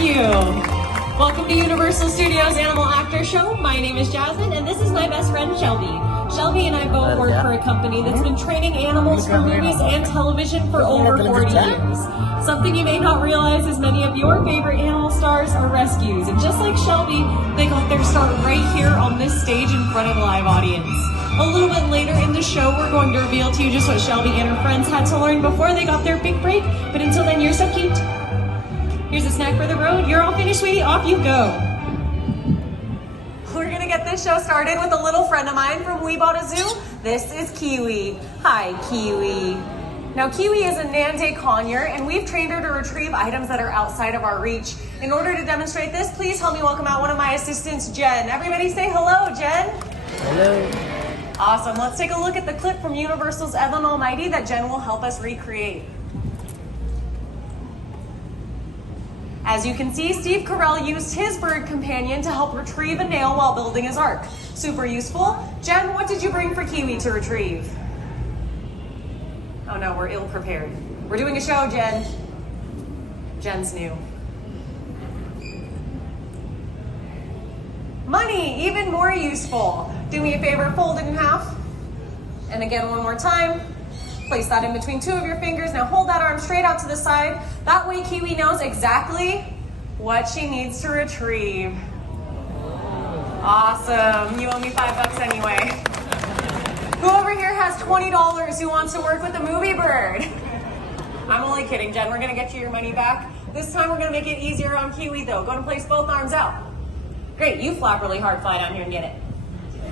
you. Welcome to Universal Studios Animal Actor Show. My name is Jasmine, and this is my best friend, Shelby. Shelby and I both work for a company that's been training animals for movies and television for over 40 years. Something you may not realize is many of your favorite animal stars are rescues. And just like Shelby, they got their start right here on this stage in front of a live audience. A little bit later in the show, we're going to reveal to you just what Shelby and her friends had to learn before they got their big break. But until then, you're so cute. Here's a snack for the road. You're all finished, sweetie. Off you go. We're gonna get this show started with a little friend of mine from We Bought a Zoo. This is Kiwi. Hi, Kiwi. Now, Kiwi is a Nande conure, and we've trained her to retrieve items that are outside of our reach. In order to demonstrate this, please help me welcome out one of my assistants, Jen. Everybody say hello, Jen. Hello. Awesome. Let's take a look at the clip from Universal's Evan Almighty that Jen will help us recreate. As you can see, Steve Carell used his bird companion to help retrieve a nail while building his ark. Super useful. Jen, what did you bring for Kiwi to retrieve? Oh no, we're ill prepared. We're doing a show, Jen. Jen's new. Money, even more useful. Do me a favor, fold it in half. And again, one more time. Place that in between two of your fingers. Now hold that arm straight out to the side. That way Kiwi knows exactly what she needs to retrieve. Awesome. You owe me $5 anyway. Who over here has $20 who wants to work with a movie bird? I'm only kidding, Jen. We're going to get you your money back. This time we're going to make it easier on Kiwi, though. Go and place both arms out. Great. You flap really hard. Fly down here and get it.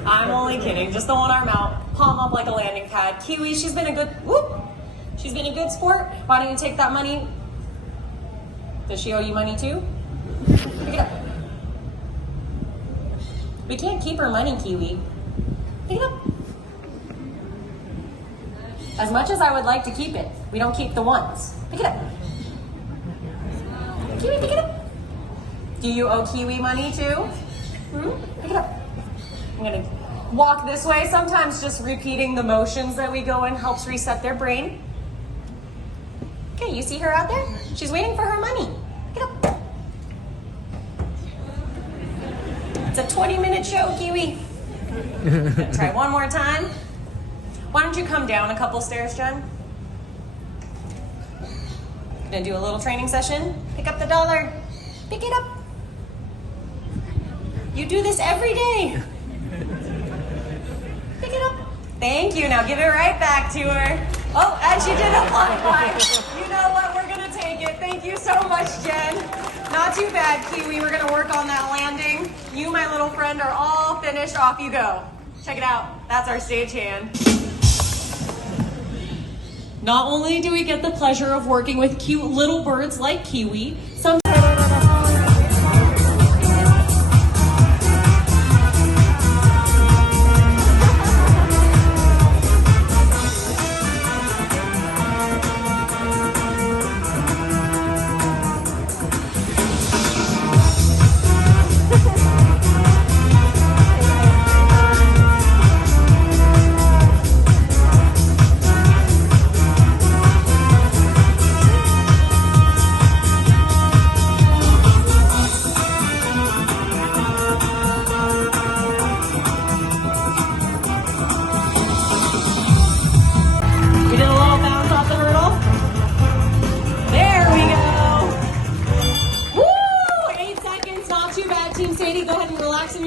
I'm only kidding. Just the one arm out. Palm up like a landing pad. Kiwi, she's been a good sport. Why don't you take that money? Does she owe you money too? Pick it up. We can't keep her money, Kiwi. Pick it up. As much as I would like to keep it, we don't keep the ones. Pick it up. Kiwi, pick it up. Do you owe Kiwi money too? Pick it up. I'm gonna walk this way. Sometimes just repeating the motions that we go in helps reset their brain. Okay, you see her out there? She's waiting for her money. Get up. It's a 20-minute show, Kiwi. Try one more time. Why don't you come down a couple stairs, Jen? Gonna do a little training session. Pick up the dollar. Pick it up. You do this every day. Pick it up. Thank you. Now give it right back to her. Oh, and she did a fly. You know what? We're going to take it. Thank you so much, Jen. Not too bad, Kiwi. We're going to work on that landing. You, my little friend, are all finished. Off you go. Check it out. That's our stagehand. Not only do we get the pleasure of working with cute little birds like Kiwi, some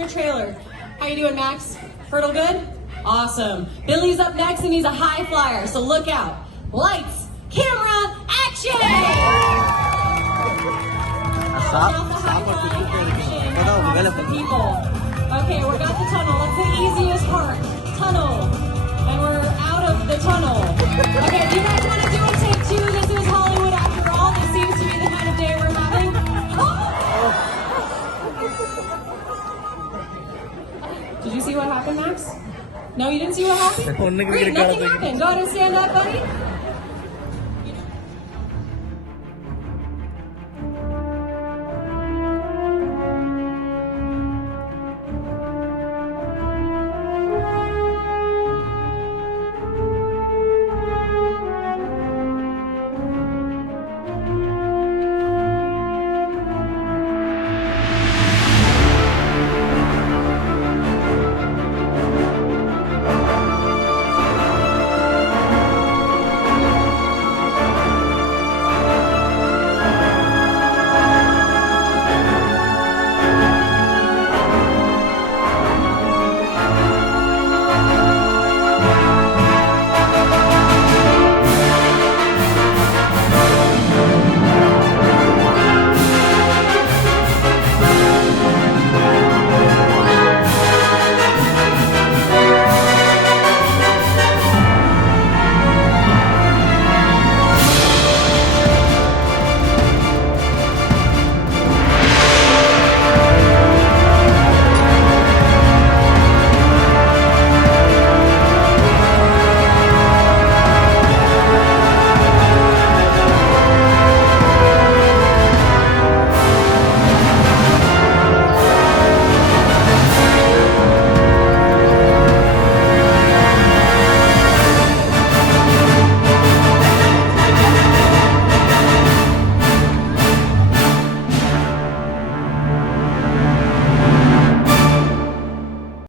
trailer. How you doing, Max? Hurdle good? Awesome. Billy's up next and he's a high flyer, so look out. Lights, camera, action! That's the people. Okay, we got the tunnel. That's the easiest part. Tunnel. And we're out of the tunnel. Okay, if you guys want to do a take two, this is Hollywood after all. This seems to be the kind of day we're having. Did you see what happened, Max? No, you didn't see what happened? Great, nothing happened. Go ahead and stand up, buddy.